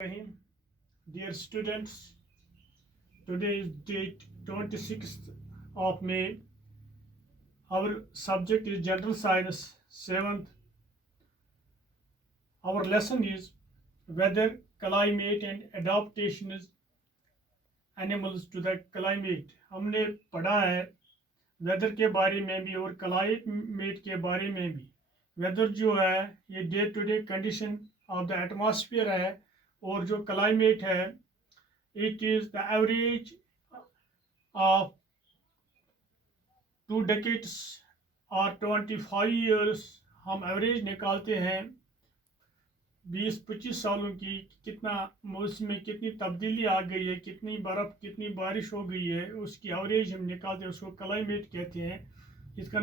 Rahim. Dear students, today is date 26th of May. Our subject is General Science 7th. Our lesson is weather, climate and adaptations animals to the climate. हमने पढ़ा है weather के बारे में भी और climate के बारे में भी. वेदर जो है ये day to day condition of the atmosphere है और जो क्लाइमेट है it is the average of 2 decades और 25 years. हम एवरेज निकालते हैं 20-25 सालों की कितना मौसम में कितनी तब्दीली आ गई है, कितनी बर्फ़ कितनी बारिश हो गई है, उसकी एवरेज हम निकालते हैं, उसको क्लाइमेट कहते हैं. इसका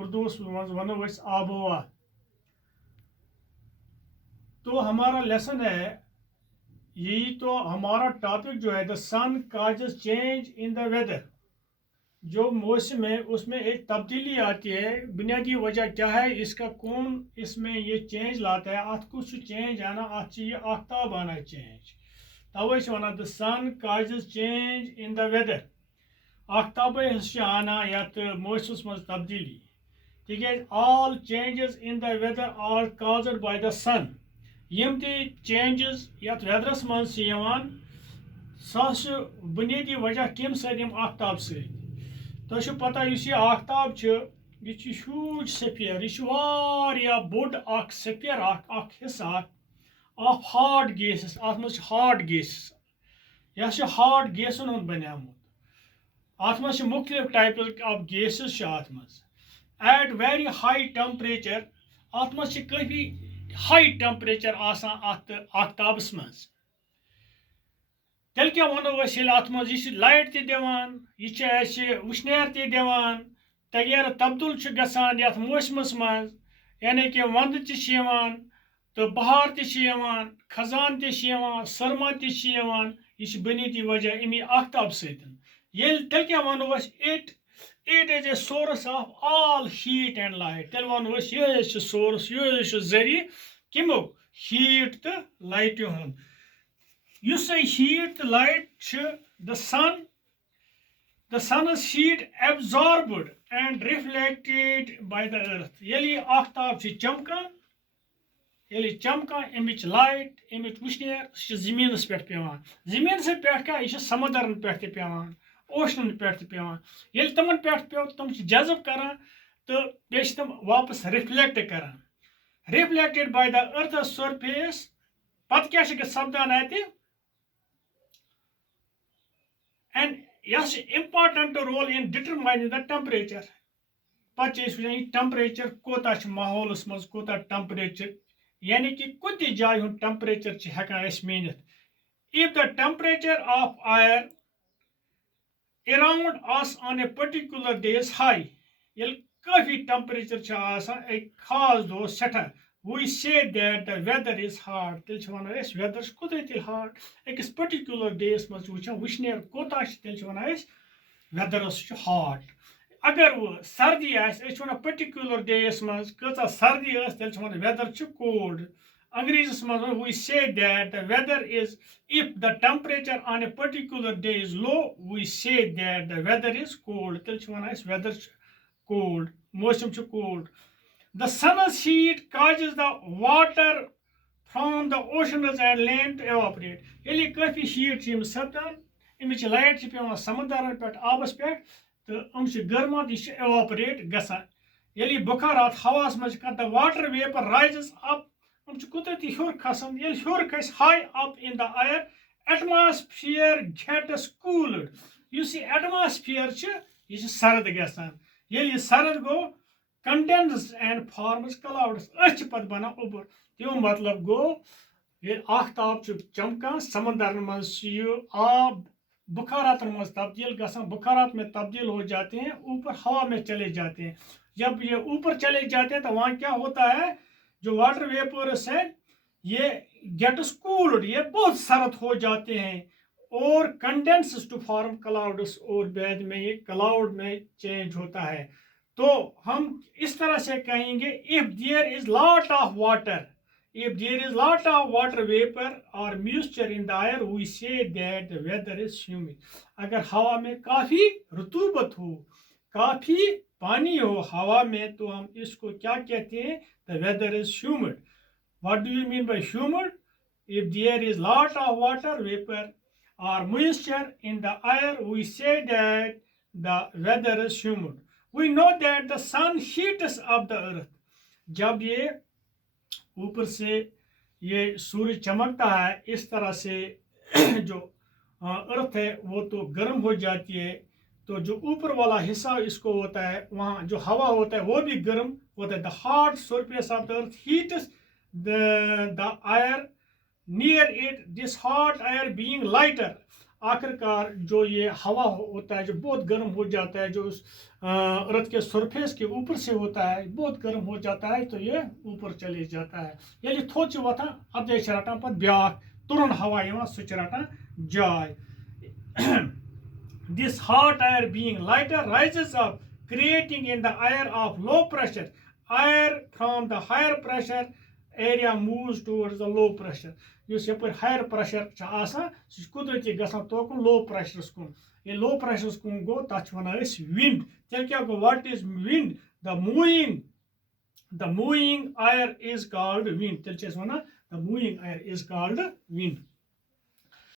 उर्दू वनो आब व हवा. तो हमारा लेसन है यही. तो हमारा टॉपिक जो है the sun causes change in the weather. जो मौसम है उसमें एक तब्दीली आती है. बुनियादी वजह क्या है इसका, कौन इसमें ये चेंज लाता है, अत कुछ चेंज आना, अत ये आफ्ताब आना चेंज. तवे वन the sun causes change in the weather. आफ्ताब आना यथ मौसमस मज तब्दीली. तिक all changes in the weather are caused by the sun. यम ते चेंजेस यथ वेदरस मज सह बुनियादी वजह कम सम आफ्ताब सत. तो पता इस आफ्ताब यह ह्यूज सफियर, यह बोड सफियर हिस्सा ऑफ हार्ड गैसेस. अत मज हार्ड गैसेस, यह हार्ड गैसन हुंद बनियामुत. अत मज मुख्तलिफ टाइप ऑफ गैसेस अत मज एट वेरी हाई टेम्परेचर. अत मज काफ़ी हाई टेम्परेचर आसान अत आफ्ताबस मज. तेल क्या वनो अत मज लाइट दिवान, यह वुशनेर दिवान, तगैर तब्दुल गसान यथ मौसमस मज. यानी कि वंद तो बहार खजान सरमा यह बुनियादी वजह अमी आफ्ताब सत. तेल क्या वनो it is a source of all heat and light. तेल वनो यह सोर्स, यह जरिए कमो हीट तो light हुंद. Yus heat the light the sun's heat absorbed and reflected by the earth. Yeli आफ्ताब चमकान अमिच लाइट अमिच वुशनेर जमीनस पे पेवान. जमीन से पे क्या यह समुद्रन पे पेवान, ओशनन पे पेवान. ये तमन पे पे तम जजब करान तो बे तम वापस रिफ्लेक्ट करान. Reflected by the earth surface. पत क्या सपदान अत and yes important role in determining the temperature. पत टेम्परेचर कोता माहौलस मज कोता टेम्परेचर, यानी कि कुछ जाय हुंद temperature हेकान मीनित. if the temperature of air around us on a particular day is high, ये काफी टेम्परेचर आसान एक खास दो सठा, we say that the weather is hard. Tel one whether कोत हार्ड. अकिस पर्टिकुलर डेस मज वुचान वुशनेर कोता तेल वन वेदर हार्ड. अगर वो सर्दी वन पर्टिकुलर डेस मज कचा सर्दी तेल वन वेदर कोल्ड. अंग्रेजस मज we say that the weather is, if the temperature on a particular day is low, we say that the weather is cold. तेल वन वेदर cold, मौसम cold. The sun's heat causes the water from the oceans and land to evaporate. Yeli काफी heat सपदान अमिच light पे समुद्रन पे आबस पे तो गर्मात यह evaporate गसान. यली बुखारात हवास मज the water vapor rises up. कुदरती हूर खसान. ये हूर खस high up in the air, atmosphere gets cooled. Yus atmosphere यह सर्द गसान. यली सर्द गो condenses and forms clouds. पत बना उबर. त्यो मतलब गो ये आफ्ताब चमकान समुद्र मज आब बुखारातन मज तब्दील गसान. बुखारात में तब्दील हो जाते हैं, ऊपर हवा में चले जाते हैं. जब ये ऊपर चले जाते हैं तो वहाँ क्या होता है, जो वाटर वेपर्स है ये गेट्स कूल्ड, ये बहुत सर्द हो जाते हैं और कंडेंसेस टू फॉर्म क्लाउड्स, और बाद में ये क्लाउड में चेंज होता है. तो हम इस तरह से कहेंगे if there is lot of water if there is lot of water vapor or moisture in the air, we say that the weather is humid. अगर हवा में काफ़ी रतूबत हो, काफ़ी पानी हो हवा में, तो हम इसको क्या कहते हैं? The weather is humid. What do you mean by humid? If there is lot of water vapor or moisture in the air, we say that the weather is humid. We know that the sun heats up the earth. जब ये ऊपर से ये सूरज चमकता है इस तरह से जो अर्थ है वो तो गर्म हो जाती है, तो जो ऊपर वाला हिस्सा इसको होता है वहाँ जो हवा होता है वो भी गर्म होता है. The hot surface of the earth heats the air near it, this hot air being lighter. आखिरकार जो ये हवा होता है जो बहुत गर्म हो जाता है, जो उस अर्थ के सरफेस के ऊपर से होता है बहुत गर्म हो जाता है, तो ये ऊपर चले जाता है. ये थोच वथान अद रटान पे ब्या तुरन हवा सह रटान जाय. This hot air being lighter rises up, creating in the air of low pressure. Air from the higher pressure area moves towards the low pressure. Yus yapar higher pressure cha asan sus kudreti gasan tokun low pressure kun. Ye low pressure kun go tach wana is wind. Tel kya go, what is wind? The moving air is called wind. Tel ches wana the moving air is called wind.